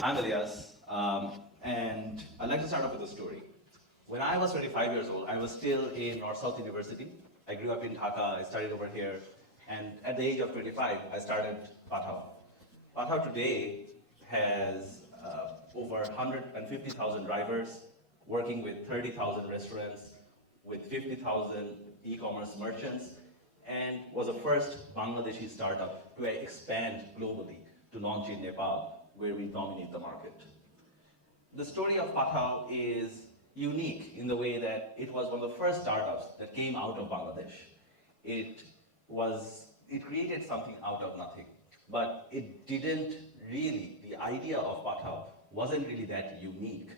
I'm Elias, and I'd like to start off with a story. When I was 25 years old, I was still in North South University. I grew up in Dhaka, I studied over here, and at the age of 25, I started Pathao. Pathao today has over 150,000 drivers, working with 30,000 restaurants, with 50,000 e-commerce merchants, and was the first Bangladeshi startup to expand globally to launch in Nepal, where we dominate the market. The story of Pathao is unique in the way that it was one of the first startups that came out of Bangladesh. It created something out of nothing, but it didn't really, the idea of Pathao wasn't really that unique.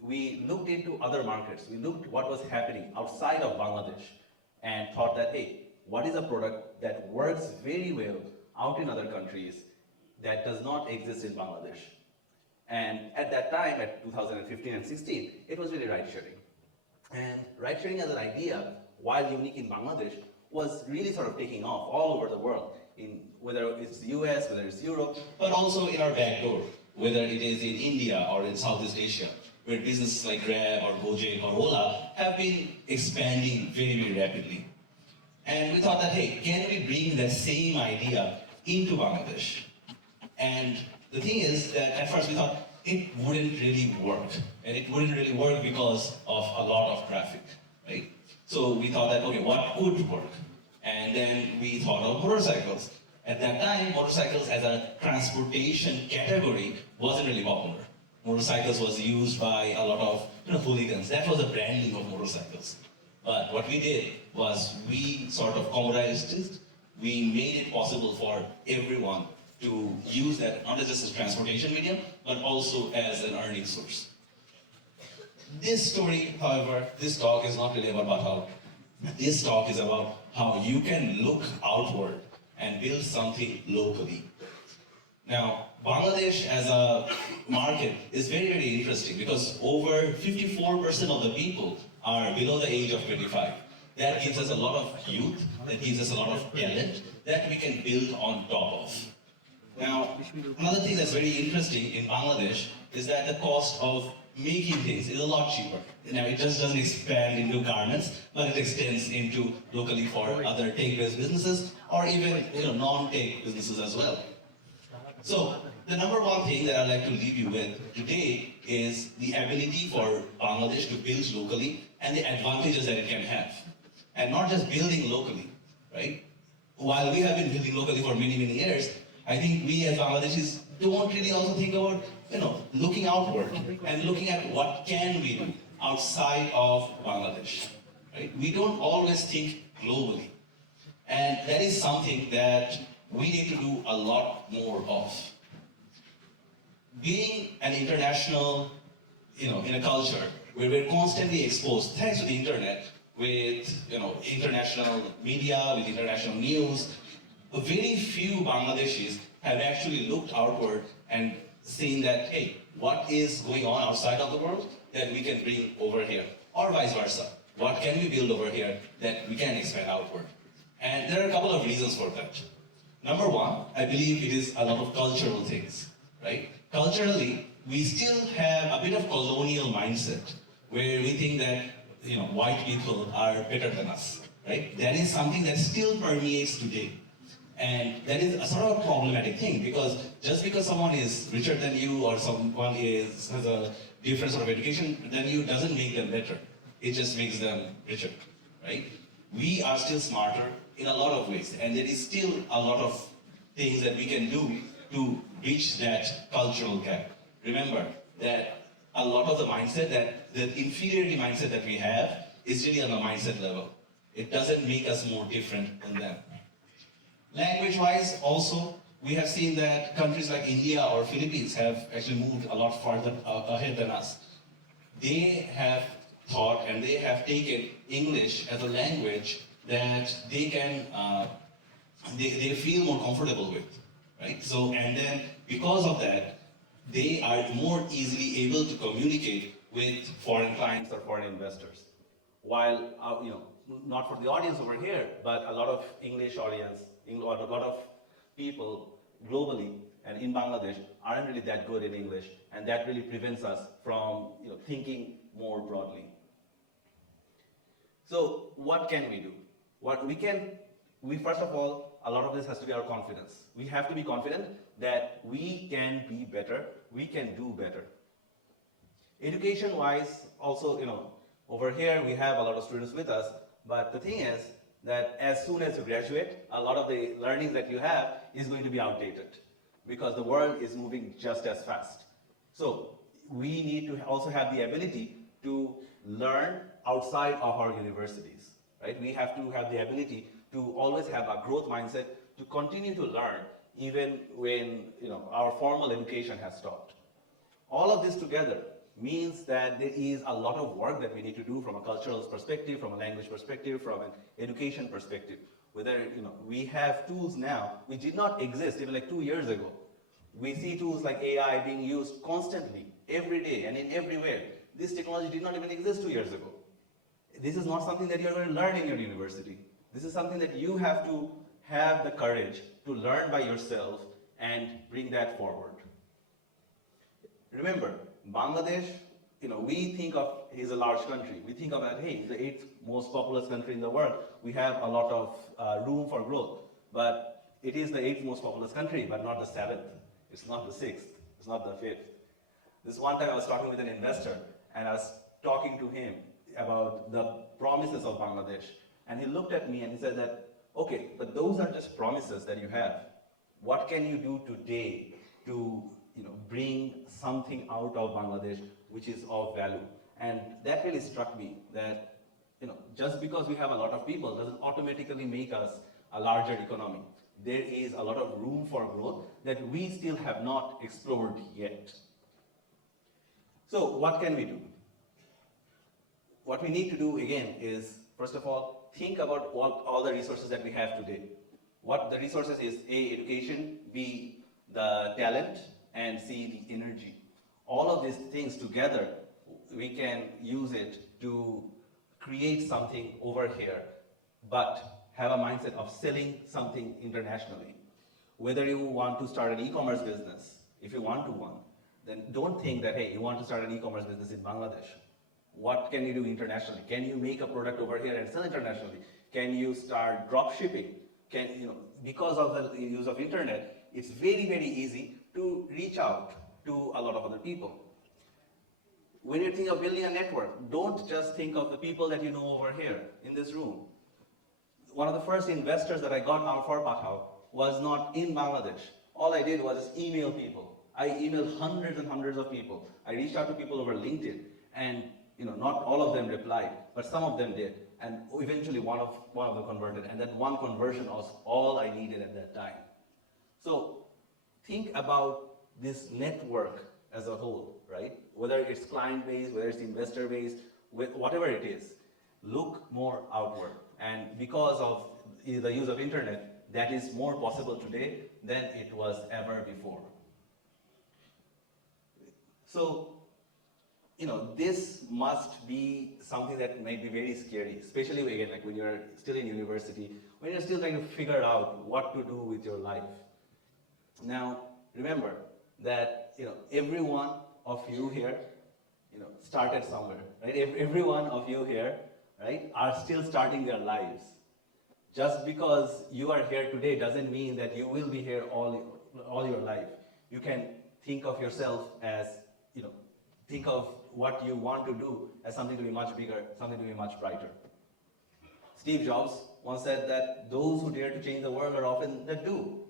We looked into other markets, we looked what was happening outside of Bangladesh and thought that, hey, what is a product that works very well out in other countries that does not exist in Bangladesh? And at that time, at 2015 and 16, it was really ride sharing. And ride sharing as an idea, while unique in Bangladesh, was really sort of taking off all over the world, in whether it's the US, whether it's Europe, but also in our back door, whether it is in India or in Southeast Asia, where businesses like Grab or Gojek or Ola have been expanding very, very rapidly. And we thought that, hey, can we bring that same idea into Bangladesh? And the thing is that at first we thought it wouldn't really work. And it wouldn't really work because of a lot of traffic, right? So we thought that, okay, what could work? And then we thought of motorcycles. At that time, motorcycles as a transportation category wasn't really popular. Motorcycles was used by a lot of hooligans. That was the branding of motorcycles. But what we did was we sort of commoditized it. We made it possible for everyone to use that not just as transportation medium, but also as an earning source. This story, however, this talk is not really about Pathao. This talk is about how you can look outward and build something locally. Now, Bangladesh as a market is very, very interesting because over 54% of the people are below the age of 25. That gives us a lot of youth, that gives us a lot of talent that we can build on top of. Now, another thing that's very interesting in Bangladesh is that the cost of making things is a lot cheaper. Now, it just doesn't expand into garments, but it extends into locally for other tech-based businesses or even non-tech businesses as well. So, the number one thing that I'd like to leave you with today is the ability for Bangladesh to build locally and the advantages that it can have. And not just building locally, right? While we have been building locally for many, many years, I think we as Bangladeshis don't really also think about, looking outward and looking at what can we do outside of Bangladesh, right? We don't always think globally. And that is something that we need to do a lot more of. Being an international, in a culture where we're constantly exposed, thanks to the internet, with international media, with international news, very few Bangladeshis have actually looked outward and seen that, hey, what is going on outside of the world that we can bring over here? Or vice versa. What can we build over here that we can expand outward? And there are a couple of reasons for that. Number one, I believe it is a lot of cultural things, right? Culturally, we still have a bit of colonial mindset where we think that white people are better than us, right? That is something that still permeates today. And that is a sort of a problematic thing because just because someone is richer than you or someone has a different sort of education than you doesn't make them better. It just makes them richer, right? We are still smarter in a lot of ways, and there is still a lot of things that we can do to bridge that cultural gap. Remember that a lot of the mindset, the inferiority mindset that we have is really on the mindset level. It doesn't make us more different than them. Language-wise, also, we have seen that countries like India or Philippines have actually moved a lot farther ahead than us. They have thought and they have taken English as a language that they can, they feel more comfortable with, right? So, and then because of that, they are more easily able to communicate with foreign clients or foreign investors. While, not for the audience over here, but a lot of English audience, a lot of people globally and in Bangladesh aren't really that good in English, and that really prevents us from thinking more broadly. So what can we do? We first of all, a lot of this has to be our confidence. We have to be confident that we can be better, we can do better. Education-wise, also, over here we have a lot of students with us, but the thing is that as soon as you graduate, a lot of the learning that you have is going to be outdated because the world is moving just as fast. So we need to also have the ability to learn outside of our universities, right? We have to have the ability to always have a growth mindset to continue to learn even when our formal education has stopped. All of this together means that there is a lot of work that we need to do from a cultural perspective, from a language perspective, from an education perspective. Whether we have tools now which did not exist even like 2 years ago. We see tools like AI being used constantly, every day and in everywhere. This technology did not even exist 2 years ago. This is not something that you're going to learn in your university. This is something that you have to have the courage to learn by yourself and bring that forward. Remember, Bangladesh, we think of is a large country. We think of that, hey, it's the 8th most populous country in the world. We have a lot of room for growth. But it is the 8th most populous country, but not the 7th. It's not the 6th. It's not the 5th. This one time I was talking with an investor, and I was talking to him about the promises of Bangladesh. And he looked at me and he said that, okay, but those are just promises that you have. What can you do today to bring something out of Bangladesh which is of value? And that really struck me that just because we have a lot of people doesn't automatically make us a larger economy. There is a lot of room for growth that we still have not explored yet. So what can we do? What we need to do again is, first of all, think about all the resources that we have today. What the resources is, A, education, B, the talent, and C, the energy. All of these things together, we can use it to create something over here, but have a mindset of selling something internationally. Whether you want to start an e-commerce business, if you want to one, then don't think that, hey, you want to start an e-commerce business in Bangladesh. What can you do internationally? Can you make a product over here and sell internationally? Can you start drop shipping? Because of the use of internet, it's very, very easy to reach out to a lot of other people. When you think of building a network, don't just think of the people that you know over here in this room. One of the first investors that I got now for Pathao was not in Bangladesh. All I did was just email people. I emailed hundreds and hundreds of people. I reached out to people over LinkedIn, and not all of them replied, but some of them did. And eventually one of them converted, and that one conversion was all I needed at that time. So think about this network as a whole, right? Whether it's client-based, whether it's investor-based, whatever it is, look more outward. And because of the use of internet, that is more possible today than it was ever before. So, this must be something that may be very scary, especially again, like when you're still in university, when you're still trying to figure out what to do with your life. Now, remember that every one of you here, started somewhere, right? Every one of you here, right, are still starting their lives. Just because you are here today doesn't mean that you will be here all your life. You can think of yourself as, think of what you want to do as something to be much bigger, something to be much brighter. Steve Jobs once said that those who dare to change the world are often that do.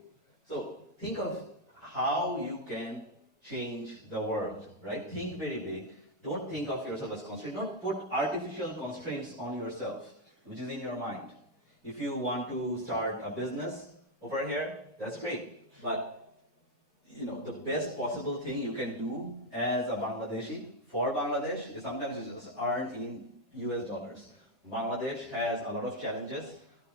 So think of how you can change the world, right? Think very big. Don't think of yourself as constraint. Don't put artificial constraints on yourself, which is in your mind. If you want to start a business over here, that's great. But the best possible thing you can do as a Bangladeshi for Bangladesh is sometimes you just earn in US dollars. Bangladesh has a lot of challenges.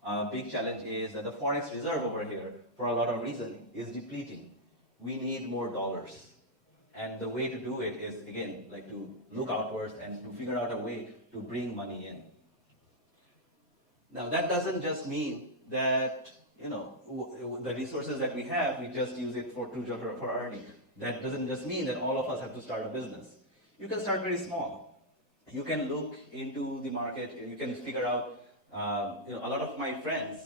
A big challenge is that the forex reserve over here, for a lot of reasons, is depleting. We need more dollars. And the way to do it is, again, like to look outwards and to figure out a way to bring money in. Now, that doesn't just mean that, the resources that we have, we just use it for earning. That doesn't just mean that all of us have to start a business. You can start very small. You can look into the market, and you can figure out, a lot of my friends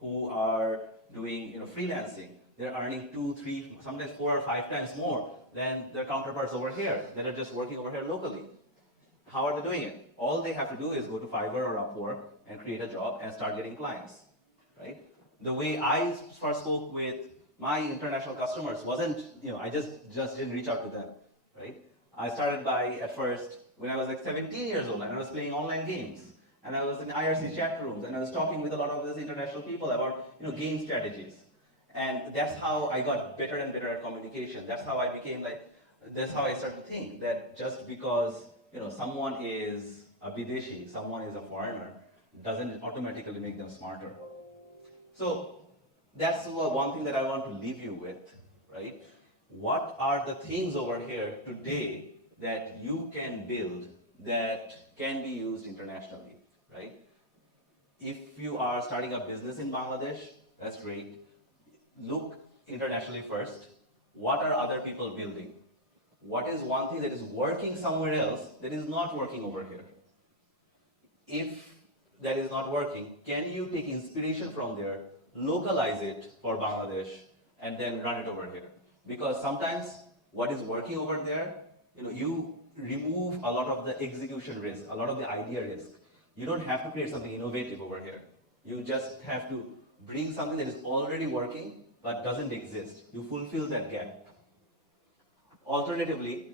who are doing, freelancing, they're earning 2, 3, sometimes 4 or 5 times more than their counterparts over here that are just working over here locally. How are they doing it? All they have to do is go to Fiverr or Upwork and create a job and start getting clients, right? The way I first spoke with my international customers wasn't, I just didn't reach out to them, right? I started by, at first, when I was like 17 years old, and I was playing online games, and I was in IRC chat rooms, and I was talking with a lot of these international people about, game strategies. And that's how I got better and better at communication. That's how I started to think that just because, someone is a Bideshi, someone is a foreigner, doesn't automatically make them smarter. So that's one thing that I want to leave you with, right? What are the things over here today that you can build that can be used internationally, right? If you are starting a business in Bangladesh, that's great. Look internationally first. What are other people building? What is one thing that is working somewhere else that is not working over here? If that is not working, can you take inspiration from there, localize it for Bangladesh, and then run it over here? Because sometimes what is working over there, you remove a lot of the execution risk, a lot of the idea risk. You don't have to create something innovative over here. You just have to bring something that is already working but doesn't exist. You fulfill that gap. Alternatively,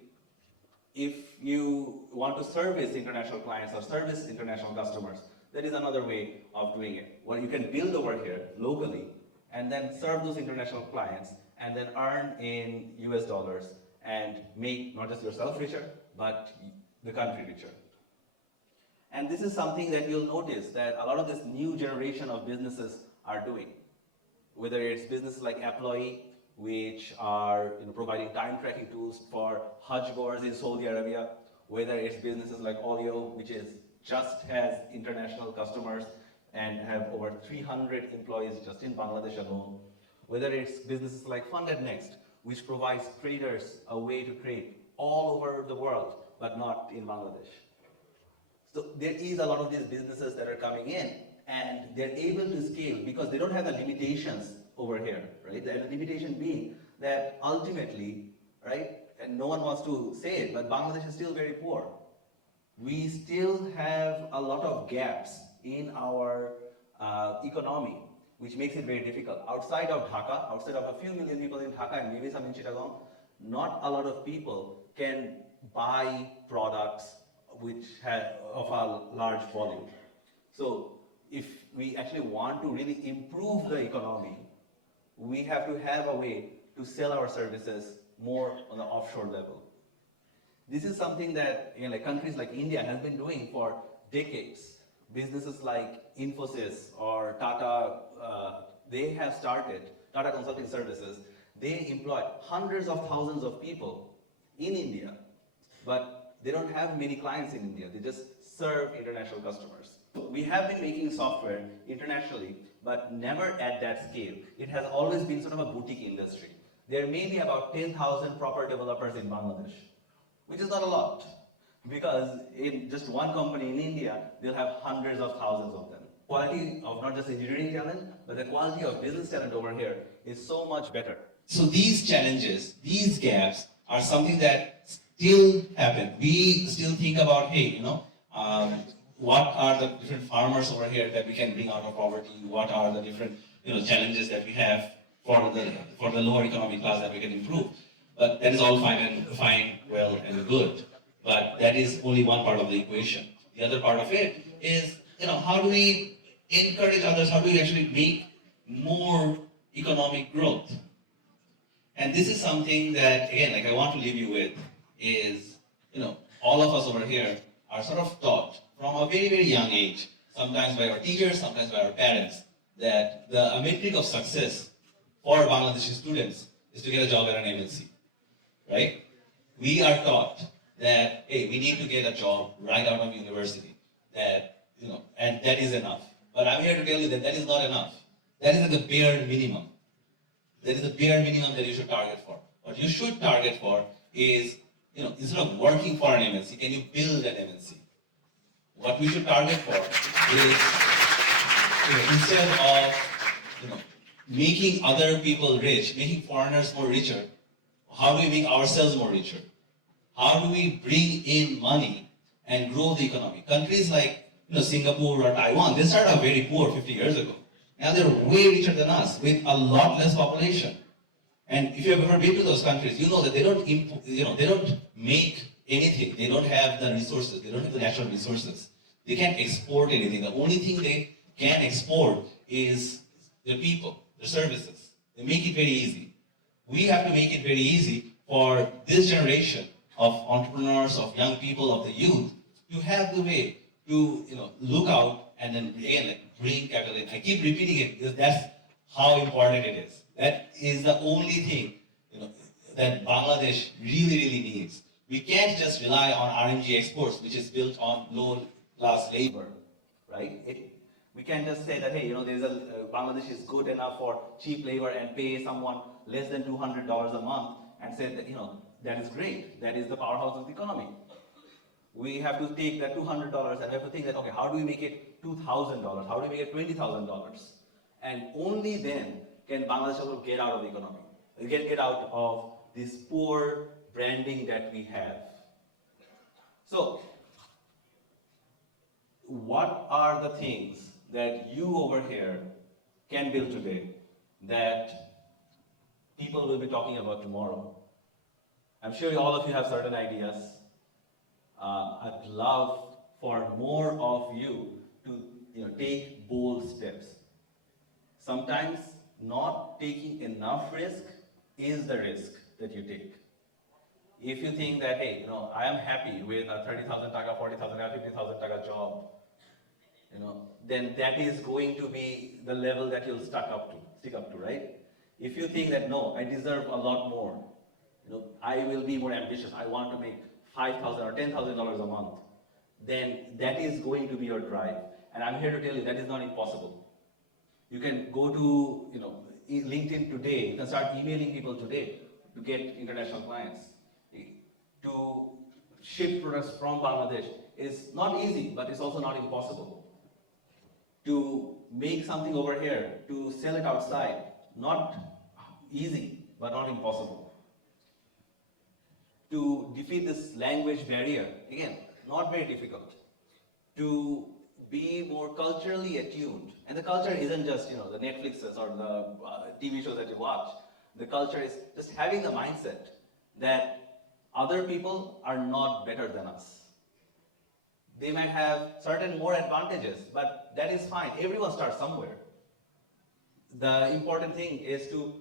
if you want to service international clients or service international customers, that is another way of doing it. Well, you can build over here locally and then serve those international clients and then earn in US dollars and make not just yourself richer, but the country richer. And this is something that you'll notice that a lot of this new generation of businesses are doing. Whether it's businesses like Apploy, which are providing time tracking tools for Hajj goers in Saudi Arabia, whether it's businesses like Olio, which just has international customers and have over 300 employees just in Bangladesh alone, whether it's businesses like Funded Next, which provides traders a way to trade all over the world, but not in Bangladesh. So there is a lot of these businesses that are coming in, and they're able to scale because they don't have the limitations over here, right? The limitation being that ultimately, right, and no one wants to say it, but Bangladesh is still very poor. We still have a lot of gaps in our economy, which makes it very difficult. Outside of Dhaka, outside of a few million people in Dhaka and maybe some in Chittagong, not a lot of people can buy products which have of a large volume. So if we actually want to really improve the economy, we have to have a way to sell our services more on the offshore level. This is something that like countries like India has been doing for decades. Businesses like Infosys or Tata, they have started, Tata Consulting Services, they employ hundreds of thousands of people in India, but they don't have many clients in India. They just serve international customers. We have been making software internationally, but never at that scale. It has always been sort of a boutique industry. There may be about 10,000 proper developers in Bangladesh, which is not a lot, because in just one company in India, they'll have hundreds of thousands of them. Quality of not just engineering talent, but the quality of business talent over here is so much better. So these challenges, these gaps, are something that still happen. We still think about, hey, what are the different farmers over here that we can bring out of poverty? What are the different challenges that we have for the lower economic class that we can improve? But that is all fine, well, and good. But that is only one part of the equation. The other part of it is, how do we encourage others? How do we actually make more economic growth? And this is something that, again, like I want to leave you with is, all of us over here are sort of taught from a very, very young age, sometimes by our teachers, sometimes by our parents, that the metric of success for Bangladeshi students is to get a job at an MNC, right? We are taught that, hey, we need to get a job right out of university, that, and that is enough. But I'm here to tell you that that is not enough. That is like the bare minimum. That is the bare minimum that you should target for. What you should target for is, instead of working for an MNC, can you build an MNC? What we should target for is, instead of, making other people rich, making foreigners more richer, how do we make ourselves more richer? How do we bring in money and grow the economy? Countries like, Singapore or Taiwan, they started out very poor 50 years ago. Now they're way richer than us with a lot less population. And if you have ever been to those countries, you know that they don't they don't make anything. They don't have the resources. They don't have the natural resources. They can't export anything. The only thing they can export is the people, the services. They make it very easy. We have to make it very easy for this generation of entrepreneurs, of young people, of the youth, to have the way to look out and then again bring capital in. I keep repeating it because that's how important it is. That is the only thing that Bangladesh really, really needs. We can't just rely on RMG exports, which is built on low-class labor, right? We can't just say that, hey, Bangladesh is good enough for cheap labor and pay someone less than $200 a month and say that, that is great. That is the powerhouse of the economy. We have to take that $200 and we have to think that, okay, how do we make it $2,000? How do we make it $20,000? And only then can Bangladesh also get out of the economy, get out of this poor branding that we have. So, what are the things that you over here can build today that people will be talking about tomorrow? I'm sure all of you have certain ideas. I'd love for more of you to take bold steps. Sometimes not taking enough risk is the risk that you take. If you think that, hey, I am happy with a 30,000 taka, 40,000 taka, 50,000 taka job, then that is going to be the level that you'll stick up to, right? If you think that, no, I deserve a lot more, I will be more ambitious, I want to make $5,000 or $10,000 a month, then that is going to be your drive. And I'm here to tell you that is not impossible. You can go to LinkedIn today, you can start emailing people today to get international clients. To ship products from Bangladesh is not easy, but it's also not impossible. To make something over here, to sell it outside, not easy, but not impossible. To defeat this language barrier, again, not very difficult. To be more culturally attuned. And the culture isn't just, the Netflixes or the TV shows that you watch. The culture is just having the mindset that other people are not better than us. They might have certain more advantages, but that is fine. Everyone starts somewhere. The important thing is to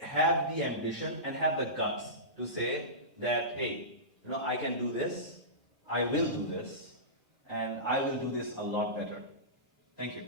have the ambition and have the guts to say that, hey, I can do this, I will do this, and I will do this a lot better. Thank you.